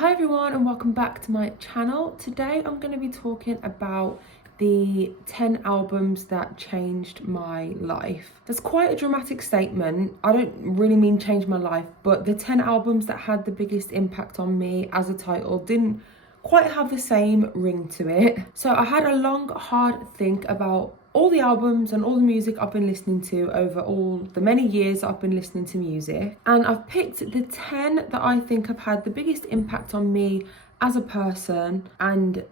Hi everyone and welcome back to my channel. Today I'm going to be talking about the 10 albums that changed my life. That's quite a dramatic statement. I don't really mean change my life, but the 10 albums that had the biggest impact on me as a title didn't quite have the same ring to it. So I had a long, hard think about all the albums and all the music I've been listening to over all the many years I've been listening to music, and I've picked the 10 that I think have had the biggest impact on me as a person and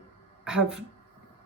have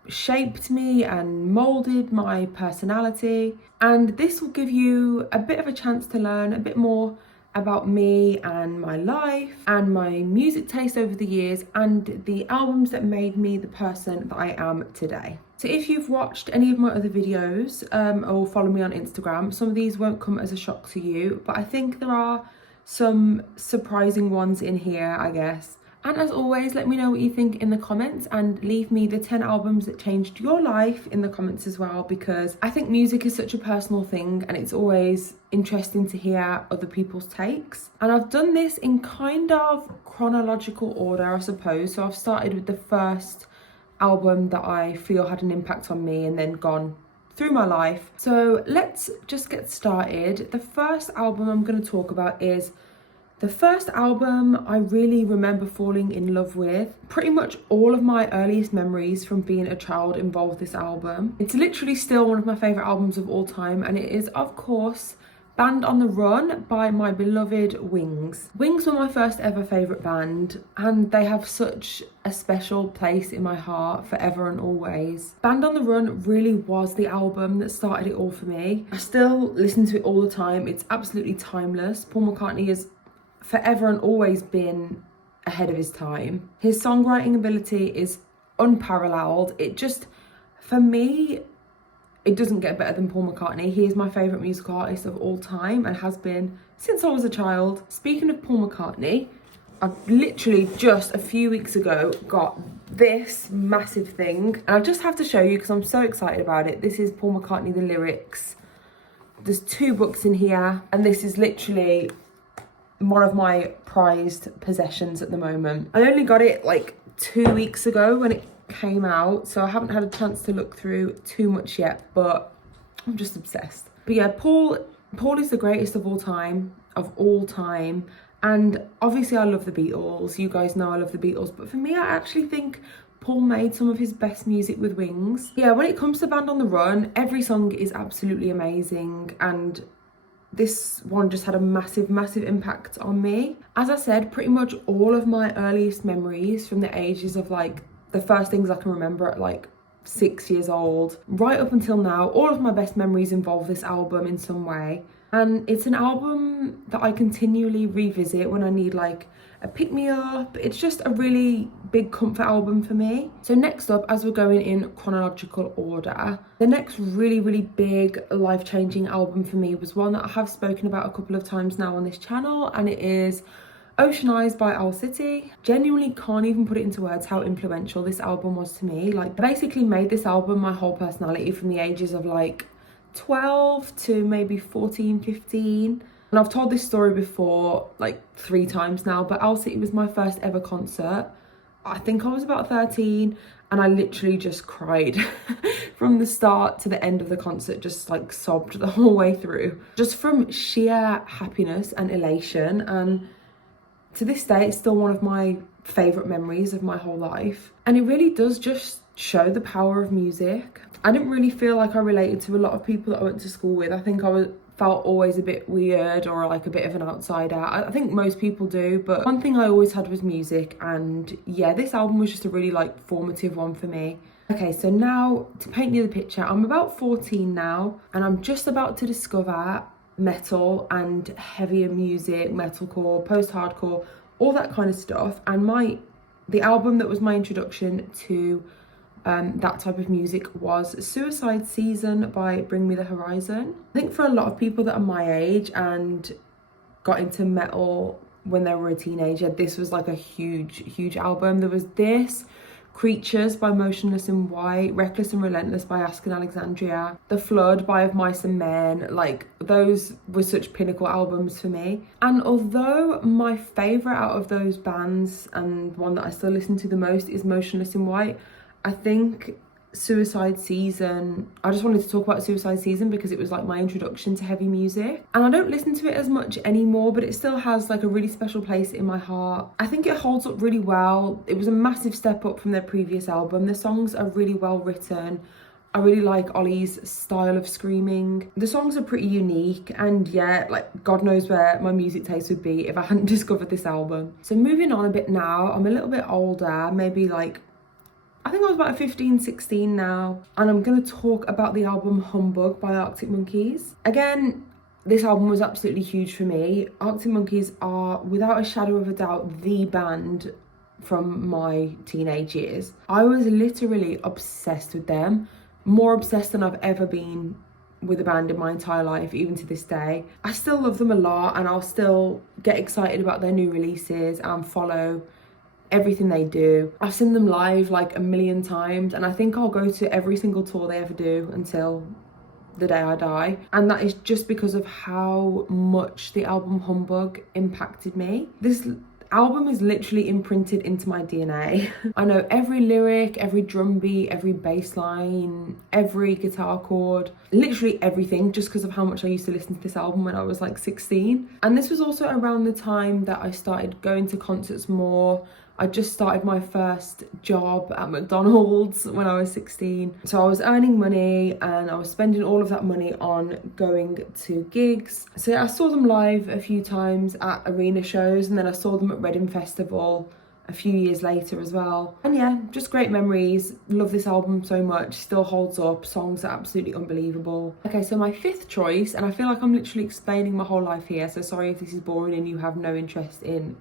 shaped me and molded my personality. And this will give you a bit of a chance to learn a bit more about me and my life and my music taste over the years and the albums that made me the person that I am today. So if you've watched any of my other videos or follow me on Instagram, some of these won't come as a shock to you, but I think there are some surprising ones in here, I guess. And as always, let me know what you think in the comments and leave me the 10 albums that changed your life in the comments as well, because I think music is such a personal thing and it's always interesting to hear other people's takes. And I've done this in kind of chronological order, I suppose. So I've started with the first album that I feel had an impact on me and then gone through my life. So let's just get started. The first album I'm going to talk about is the first album I really remember falling in love with. Pretty much all of my earliest memories from being a child involve this album. It's literally still one of my favourite albums of all time, and it is, of course, Band on the Run by my beloved Wings. Wings were my first ever favourite band, and they have such a special place in my heart forever and always. Band on the Run really was the album that started it all for me. I still listen to it all the time. It's absolutely timeless. Paul McCartney is forever and always been ahead of his time. His songwriting ability is unparalleled. It just, for me, it doesn't get better than Paul McCartney. He is my favourite musical artist of all time and has been since I was a child. Speaking of Paul McCartney, I've literally just a few weeks ago got this massive thing, and I just have to show you because I'm so excited about it. This is Paul McCartney, the lyrics. There's 2 books in here, and this is literally one of my prized possessions at the moment. I only got it like 2 weeks ago when it came out, so I haven't had a chance to look through too much yet, but I'm just obsessed. But yeah, Paul is the greatest of all time, and obviously I love the Beatles. You guys know I love the Beatles, but for me, I actually think Paul made some of his best music with Wings. Yeah, when it comes to Band on the Run, every song is absolutely amazing, and this one just had a massive impact on me. As I said, pretty much all of my earliest memories from the ages of like the first things I can remember at like 6 years old, right up until now, all of my best memories involve this album in some way. And it's an album that I continually revisit when I need like a pick-me-up. It's just a really big comfort album for me. So next up, as we're going in chronological order, the next really big life-changing album for me was one that I have spoken about a couple of times now on this channel, and it is Oceanized by Owl City. Genuinely can't even put it into words how influential this album was to me. Like, I basically made this album my whole personality from the ages of like 12 to maybe 14, 15. And I've told this story before like 3 times now, but Owl City was my first ever concert. I think I was about 13, and I literally just cried from the start to the end of the concert, just like sobbed the whole way through, just from sheer happiness and elation. And to this day, it's still one of my favourite memories of my whole life. And it really does just show the power of music. I didn't really feel like I related to a lot of people that I went to school with. I think felt always a bit weird or like a bit of an outsider. I think most people do, but one thing I always had was music, and yeah, this album was just a really like formative one for me. Okay, so now to paint you the picture, I'm about 14 now, and I'm just about to discover metal and heavier music, metalcore, post-hardcore, all that kind of stuff. And the album that was my introduction to that type of music was Suicide Season by Bring Me the Horizon. I think for a lot of people that are my age and got into metal when they were a teenager, this was like a huge album. There was this, Creatures by Motionless in White, Reckless and Relentless by Ask and Alexandria, The Flood by Of Mice and Men. Like, those were such pinnacle albums for me. And although my favourite out of those bands, and one that I still listen to the most, is Motionless in White, I think Suicide Season, I just wanted to talk about Suicide Season because it was like my introduction to heavy music, and I don't listen to it as much anymore, but it still has like a really special place in my heart. I think it holds up really well. It was a massive step up from their previous album. The songs are really well written. I really like Ollie's style of screaming. The songs are pretty unique, and yeah, like God knows where my music taste would be if I hadn't discovered this album. So moving on a bit now, I'm a little bit older, maybe like I think I was about 15, 16 now, and I'm going to talk about the album Humbug by Arctic Monkeys. Again, this album was absolutely huge for me. Arctic Monkeys are, without a shadow of a doubt, the band from my teenage years. I was literally obsessed with them, more obsessed than I've ever been with a band in my entire life, even to this day. I still love them a lot, and I'll still get excited about their new releases and follow everything they do. I've seen them live like a million times, and I think I'll go to every single tour they ever do until the day I die. And that is just because of how much the album Humbug impacted me. This album is literally imprinted into my DNA. I know every lyric, every drum beat, every bass line, every guitar chord, literally everything, just because of how much I used to listen to this album when I was like 16. And this was also around the time that I started going to concerts more. I just started my first job at McDonald's when I was 16. So I was earning money, and I was spending all of that money on going to gigs. So I saw them live a few times at arena shows, and then I saw them at Reading Festival a few years later as well. And yeah, just great memories. Love this album so much, still holds up. Songs are absolutely unbelievable. Okay, so my fifth choice, and I feel like I'm literally explaining my whole life here, so sorry if this is boring and you have no interest in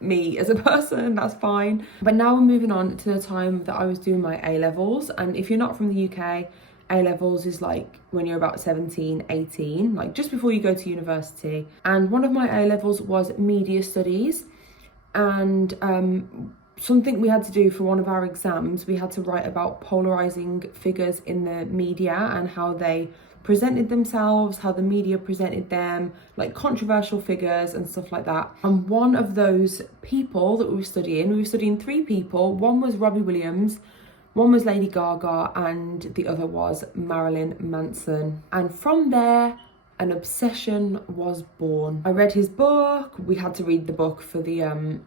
me as a person, that's fine. But now we're moving on to the time that I was doing my A-levels, and if you're not from the UK, A-levels is like when you're about 17, 18, like just before you go to university. And one of my A-levels was media studies, and something we had to do for one of our exams, we had to write about polarizing figures in the media and how they presented themselves, how the media presented them, like controversial figures and stuff like that. And one of those people that we were studying three people. One was Robbie Williams, one was Lady Gaga, and the other was Marilyn Manson. And from there, an obsession was born. I read his book. We had to read the book for the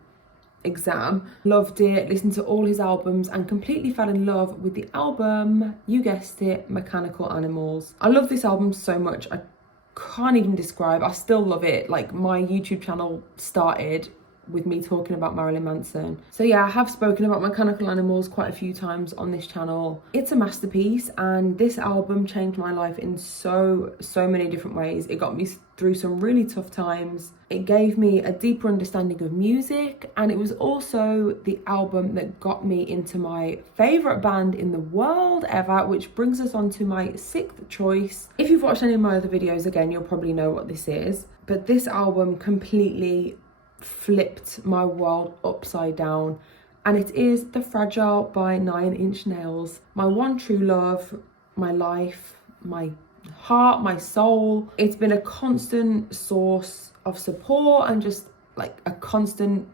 exam. Loved it, listened to all his albums, and completely fell in love with the album, you guessed it, Mechanical Animals. I love this album so much, I can't even describe. I still love it. Like, my YouTube channel started with me talking about Marilyn Manson. So yeah, I have spoken about Mechanical Animals quite a few times on this channel. It's a masterpiece, and this album changed my life in so many different ways. It got me through some really tough times. It gave me a deeper understanding of music, and it was also the album that got me into my favourite band in the world ever, which brings us on to my sixth choice. If you've watched any of my other videos, again, you'll probably know what this is, but this album completely flipped my world upside down, and it is The Fragile by 9 Inch Nails. My one true love, my life, my heart, my soul. It's been a constant source of support and just like a constant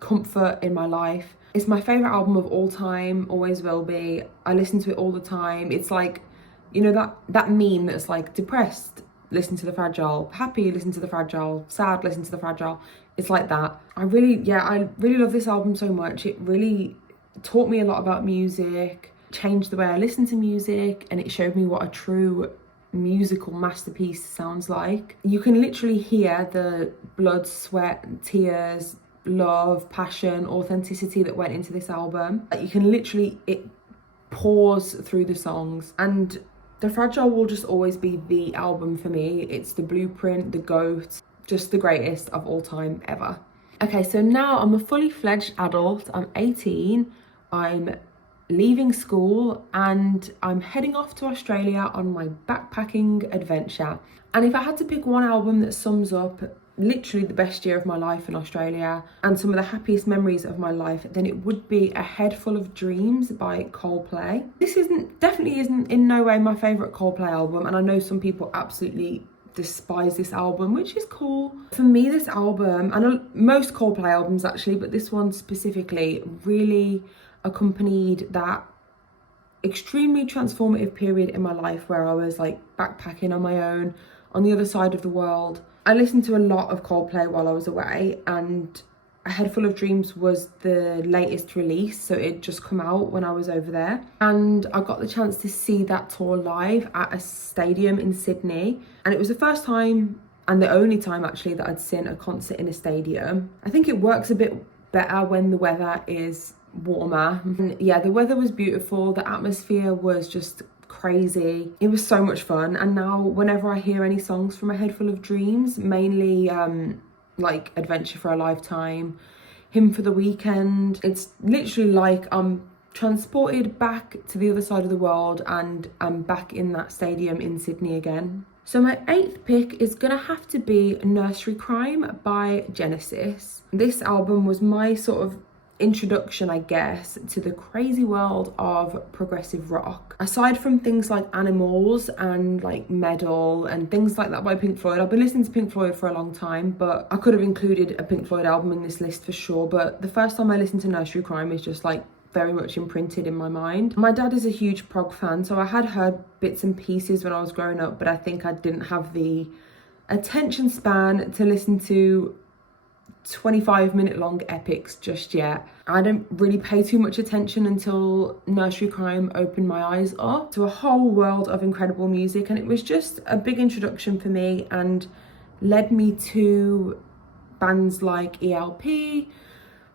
comfort in my life. It's my favorite album of all time, always will be. I listen to it all the time. It's like, you know, that meme that's like, depressed, listen to The Fragile, happy, listen to The Fragile, sad, listen to The Fragile. It's like that. I really love this album so much. It really taught me a lot about music, changed the way I listen to music, and it showed me what a true musical masterpiece sounds like. You can literally hear the blood, sweat, tears, love, passion, authenticity that went into this album. You can literally, it pours through the songs, and The Fragile will just always be the album for me. It's the blueprint, the GOAT, just the greatest of all time ever. Okay, so now I'm a fully fledged adult. I'm 18, I'm leaving school, and I'm heading off to Australia on my backpacking adventure. And if I had to pick one album that sums up literally the best year of my life in Australia and some of the happiest memories of my life, then it would be A Head Full of Dreams by Coldplay. This definitely isn't in no way my favourite Coldplay album, and I know some people absolutely despise this album, which is cool. For me, this album, and most Coldplay albums actually, but this one specifically, really accompanied that extremely transformative period in my life where I was like backpacking on my own on the other side of the world. I listened to a lot of Coldplay while I was away, and A Head Full of Dreams was the latest release, so it just come out when I was over there. And I got the chance to see that tour live at a stadium in Sydney, and it was the first time and the only time actually that I'd seen a concert in a stadium. I think it works a bit better when the weather is warmer. And yeah, the weather was beautiful, the atmosphere was just crazy. It was so much fun, and now whenever I hear any songs from A Head Full of Dreams, mainly like Adventure for a Lifetime, Hymn for the Weekend, it's literally like I'm transported back to the other side of the world and I'm back in that stadium in Sydney again. So my 8th pick is gonna have to be Nursery Crime by Genesis. This album was my sort of introduction, I guess, to the crazy world of progressive rock. Aside from things like Animals and like Meddle and things like that by Pink Floyd, I've been listening to Pink Floyd for a long time, but I could have included a Pink Floyd album in this list for sure. But the first time I listened to Nursery Crime is just like very much imprinted in my mind. My dad is a huge prog fan, so I had heard bits and pieces when I was growing up, but I think I didn't have the attention span to listen to 25-minute long epics just yet. I didn't really pay too much attention until Nursery Crime opened my eyes up to a whole world of incredible music, and it was just a big introduction for me and led me to bands like ELP,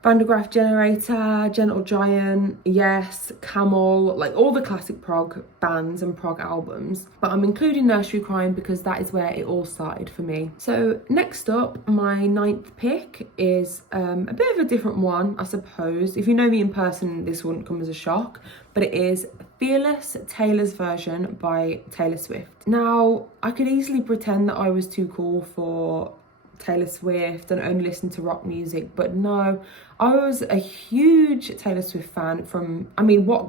Van de Graaff Generator, Gentle Giant, Yes, Camel, like all the classic prog bands and prog albums. But I'm including Nursery Crime because that is where it all started for me. So next up, my 9th pick is a bit of a different one, I suppose. If you know me in person, this wouldn't come as a shock, but it is Fearless, Taylor's Version by Taylor Swift. Now, I could easily pretend that I was too cool for Taylor Swift and only listen to rock music, but no, I was a huge Taylor Swift fan from, I mean, what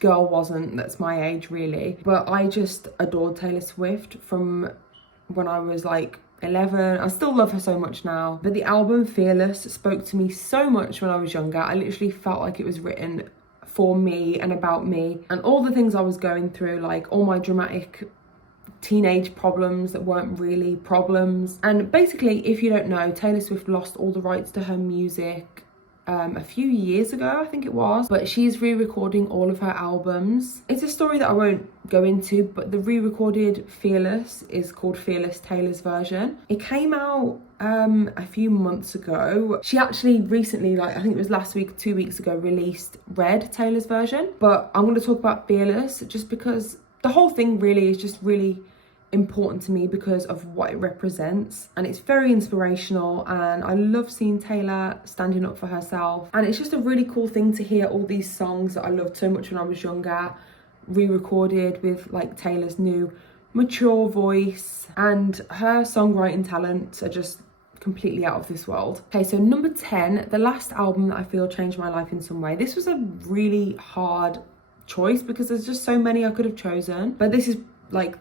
girl wasn't that's my age really, but I just adored Taylor Swift from when I was like 11. I still love her so much now, but the album Fearless spoke to me so much when I was younger. I literally felt like it was written for me and about me and all the things I was going through, like all my dramatic teenage problems that weren't really problems. And basically, if you don't know, Taylor Swift lost all the rights to her music a few years ago, I think it was, but she's re-recording all of her albums. It's a story that I won't go into, but the re-recorded Fearless is called Fearless Taylor's Version. It came out a few months ago. She actually recently, like I think it was last week, 2 weeks ago, released Red, Taylor's Version. But I'm going to talk about Fearless just because the whole thing really is just really important to me because of what it represents, and it's very inspirational, and I love seeing Taylor standing up for herself, and it's just a really cool thing to hear all these songs that I loved so much when I was younger re-recorded with like Taylor's new mature voice, and her songwriting talents are just completely out of this world. Okay, so number 10, the last album that I feel changed my life in some way. This was a really hard choice because there's just so many I could have chosen, but this is like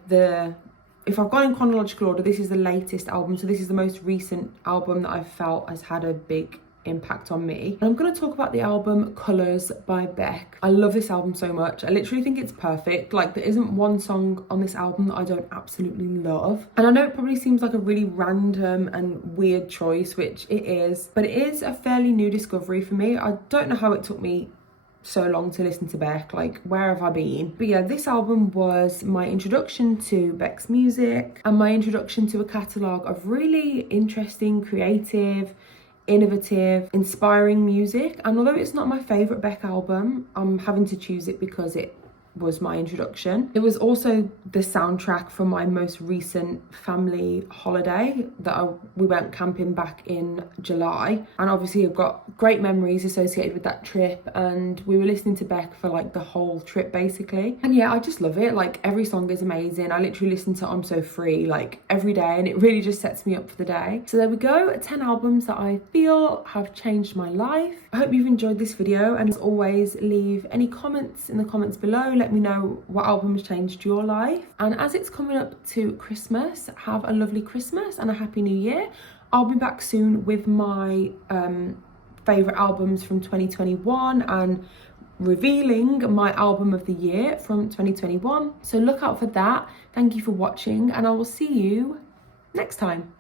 if I've gone in chronological order, this is the latest album, so this is the most recent album that I've felt has had a big impact on me. And I'm going to talk about the album Colours by Beck. I love this album so much. I literally think it's perfect. Like, there isn't one song on this album that I don't absolutely love. And I know it probably seems like a really random and weird choice, which it is, but it is a fairly new discovery for me. I don't know how it took me so long to listen to Beck, like where have I been? But yeah, this album was my introduction to Beck's music and my introduction to a catalogue of really interesting, creative, innovative, inspiring music. And although it's not my favourite Beck album, I'm having to choose it because it was my introduction. It was also the soundtrack from my most recent family holiday that we went camping back in July, and obviously I've got great memories associated with that trip, and we were listening to Beck for like the whole trip basically. And yeah, I just love it. Like every song is amazing. I literally listen to I'm So Free like every day, and it really just sets me up for the day. So there we go, 10 albums that I feel have changed my life. I hope you've enjoyed this video, and as always, leave any comments in the comments below. Let me know what albums changed your life. And as it's coming up to Christmas, have a lovely Christmas and a happy new year. I'll be back soon with my favourite albums from 2021 and revealing my album of the year from 2021. So look out for that. Thank you for watching, and I will see you next time.